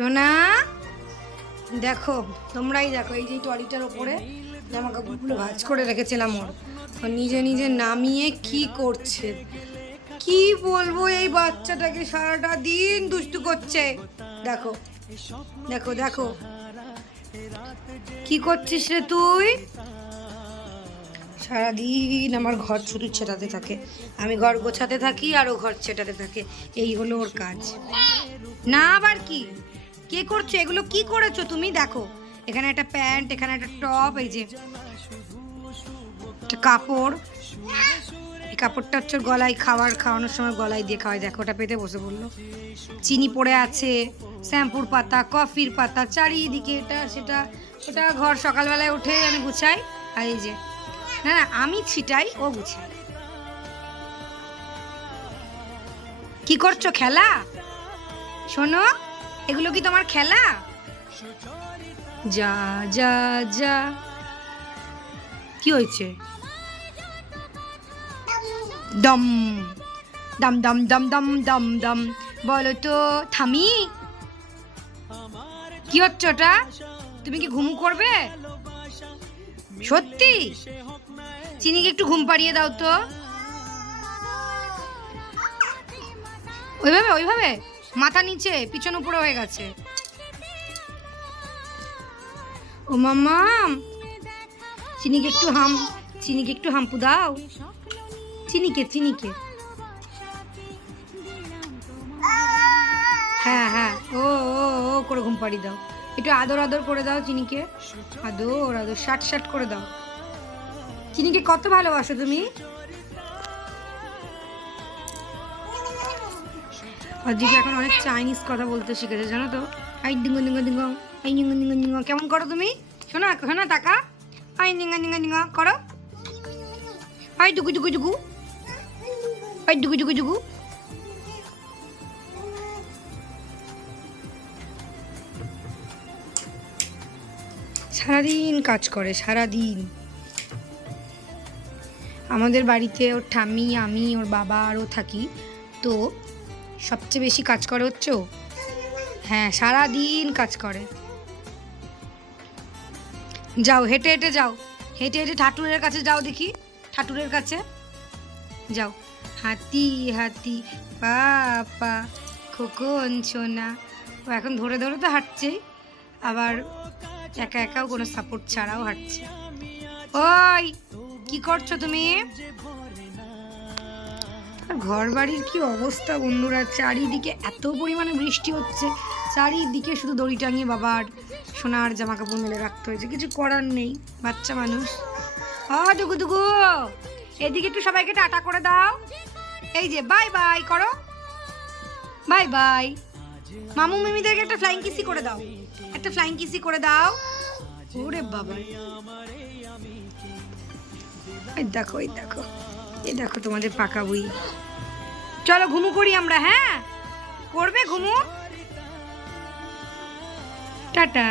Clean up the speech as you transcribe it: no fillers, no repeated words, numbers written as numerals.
সোনা দেখো, তোমরাই দেখো, এই যে টলিটার ওপরে জামা কাপড়গুলো ভাঁজ করে রেখেছিলাম ওর নিজে নিজে নামিয়ে কি করছে। কি বলবো, এই বাচ্চাটাকে সারাটা দিন দুষ্টু করছে। দেখো দেখো দেখো, কি করছিস রে তুই? সারাদিন আমার ঘর শুধু ছেটাতে থাকে, আমি ঘর গোছাতে থাকি আর ও ঘর ছেটাতে থাকে, এই হলো ওর কাজ। না আবার কি, কে করছো এগুলো? কি করেছো তুমি? দেখো, এখানে একটা প্যান্ট, এখানে একটা টপ, এই যে একটা কাপড়, এই কাপড়টা হচ্ছে গলায় খাওয়ানোর সময় গলায় দিয়ে খাওয়াই। দেখো, ওটা পেতে বসে বললো। চিনি পড়ে আছে, শ্যাম্পুর পাতা, কফির পাতা, চারিদিকে এটা সেটা। ওটা ঘর সকালবেলায় উঠে আমি গুছাই, আর এই যে না না আমি ছিটাই, ও গুছাই। কি করছো? খেলা? শোনো, এগুলো কি তোমার খেলা? যা যা যা। কি হয়েছে? দম দম দম দম দম দম দম, বলো তো থামি। কি হচ্ছে ওটা? তুমি কি ঘুম করবে? সত্যি? চিনিকে একটু ঘুম পাড়িয়ে দাও তো। ওইভাবে ওইভাবে, মাথা নিচে, পিছন উপরে হয়ে গেছে। ও মাম্মা, চিনিকে একটু হাম্পু দাও। চিনিকে হ্যাঁ হ্যাঁ, ও ও ও করে ঘুম পাড়িয়ে দাও। একটু আদর আদর করে দাও চিনিকে, আদর আদর, শাট করে দাও। চিনিকে কত ভালোবাসো তুমি? অজিকে এখন অনেক চাইনিজ কথা বলতে শিখেছে, জানো তো? আই ডিঙ্গো ডিঙ্গো ডিঙ্গো, আই ডিঙ্গো ডিঙ্গো ডিঙ্গো। কেমন করো তুমি? শোনা শোনা, তাকা। আই ডিঙ্গো ডিঙ্গো ডিঙ্গো করো। আই ডুগু ডুগু ডুগু, আই ডুগু ডুগু ডুগু। সারাদিন কাজ করে, সারাদিন। আমাদের বাড়িতে ওর ঠাম্মি, আমি, ওর বাবা আরও থাকি, তো সবচেয়ে বেশি কাজ করে হচ্ছে ও। হ্যাঁ, সারাদিন কাজ করে। যাও, হেঁটে হেঁটে যাও, হেঁটে হেঁটে ঠাকুরের কাছে যাও, দেখি ঠাকুরের কাছে যাও। হাতি হাতি পা খোকন সোনা। ও এখন ধরে ধরে তো হাঁটছেই, আবার একা একাও কোনো সাপোর্ট ছাড়াও হাঁটছে। ওই কি করছো তুমি? ঘর বাড়ির কি অবস্থা বন্ধুরা, চারিদিকে এত পরিমাণে বৃষ্টি হচ্ছে, চারিদিকে শুধু দড়ি টাঙিয়ে বাবার সোনার জামা কাপড় মেলে রাখতে হয়েছে, কিছু করার নেই, বাচ্চা মানুষ। দুগু দুগু, এদিকে একটু সবাইকে টাটা করে দাও। এই যে বাই বাই করো, বাই বাই। মামু মিমিদেরকে একটা ফ্লাইং কিসি করে দাও, একটা ফ্লাইং কিসি করে দাও। ওরে বাবা, এই দেখো এই দেখো, এই দেখো তোমাদের পাকা বই। চলো ঘুমু করি আমরা, হ্যাঁ করবে ঘুমু? টাটা।